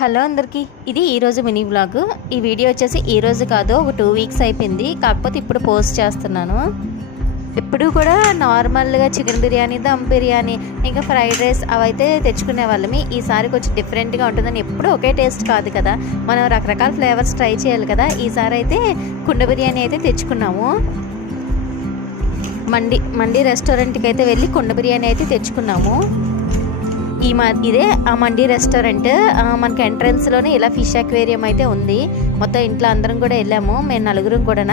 Hello అందరికీ ఇది ఈరోజు మినీ బ్లాగ్ ఈ వీడియో వచ్చేసి ఈరోజు కాదు ఒక టూ వీక్స్ అయిపోయింది. కాకపోతే ఇప్పుడు పోస్ట్ చేస్తున్నాను. ఎప్పుడు కూడా నార్మల్గా చికెన్ బిర్యానీ దమ్ బిర్యానీ ఇంకా ఫ్రైడ్ రైస్ అవైతే తెచ్చుకునే వాళ్ళమి. ఈసారి కొంచెం డిఫరెంట్గా ఉంటుందని ఎప్పుడు ఒకే టేస్ట్ కాదు కదా. మనం రకరకాల ఫ్లేవర్స్ ట్రై చేయాలి కదా. ఈసారి అయితే కుండ బిర్యానీ అయితే తెచ్చుకున్నాము. మండి మండి రెస్టారెంట్కి అయితే వెళ్ళి కుండ బిర్యానీ అయితే తెచ్చుకున్నాము. ఈ మా ఇదే ఆ మండి రెస్టారెంట్ మనకి ఎంట్రన్స్లోనే ఇలా ఫిష్ అక్వేరియం అయితే ఉంది. మొత్తం ఇంట్లో అందరం కూడా వెళ్ళాము మేము నలుగురం కూడా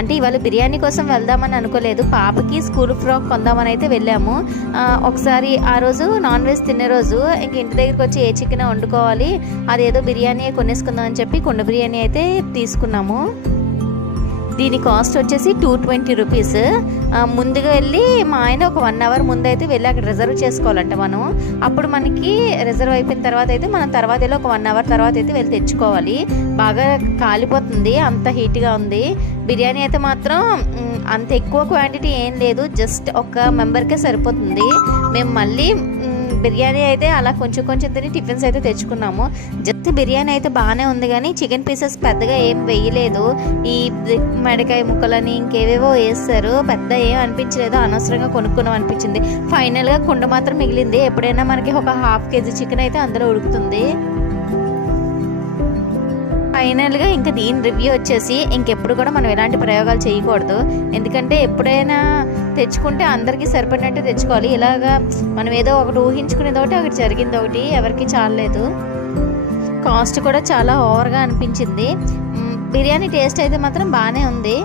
అంటే ఇవాళ బిర్యానీ కోసం వెళ్దామని అనుకోలేదు. పాపకి స్కూల్ ఫ్రాక్ కొందామని అయితే వెళ్ళాము. ఒకసారి ఆ రోజు నాన్ వెజ్ తినే రోజు ఇంక ఇంటి దగ్గరికి వచ్చి ఏ చికెన్ వండుకోవాలి అదేదో బిర్యానీ కొనేసుకుందాం అని చెప్పి కుండ బిర్యానీ అయితే తీసుకున్నాము. దీని కాస్ట్ వచ్చేసి టూ ట్వంటీ రూపీస్. ముందుగా వెళ్ళి మా ఆయన ఒక వన్ అవర్ ముందు అయితే వెళ్ళి అక్కడ రిజర్వ్ చేసుకోవాలంట మనం. అప్పుడు మనకి రిజర్వ్ అయిపోయిన తర్వాత అయితే మనం తర్వాత వెళ్ళి ఒక వన్ అవర్ తర్వాత అయితే వెళ్ళి తెచ్చుకోవాలి. బాగా కాలిపోతుంది అంత హీట్గా ఉంది. బిర్యానీ అయితే మాత్రం అంత ఎక్కువ క్వాంటిటీ ఏం లేదు. జస్ట్ ఒక మెంబర్కే సరిపోతుంది. మేము మళ్ళీ బిర్యానీ అయితే అలా కొంచెం కొంచెం తిని టిఫిన్స్ అయితే తెచ్చుకున్నాము. జస్ట్ బిర్యానీ అయితే బాగానే ఉంది కానీ చికెన్ పీసెస్ పెద్దగా ఏం వేయలేదు. ఈ మెడకాయ ముక్కలని ఇంకేవేవో వేస్తారు. పెద్ద ఏం అనిపించలేదు. అనవసరంగా కొనుక్కున్నాం అనిపించింది. ఫైనల్గా కుండ మాత్రం మిగిలింది. ఎప్పుడైనా మనకి ఒక హాఫ్ కేజీ చికెన్ అయితే అందులో ఉడుకుతుంది. ఫైనల్గా ఇంకా దీని రివ్యూ వచ్చేసి ఇంకెప్పుడు కూడా మనం ఎలాంటి ప్రయోగాలు చేయకూడదు. ఎందుకంటే ఎప్పుడైనా తెచ్చుకుంటే అందరికీ సరిపడినట్టు తెచ్చుకోవాలి. ఇలాగా మనం ఏదో ఒకటి ఊహించుకునేది ఒకటి ఒకటి జరిగింది ఒకటి ఎవరికి చాలలేదు. కాస్ట్ కూడా చాలా ఓవర్గా అనిపించింది. బిర్యానీ టేస్ట్ అయితే మాత్రం బాగానే ఉంది.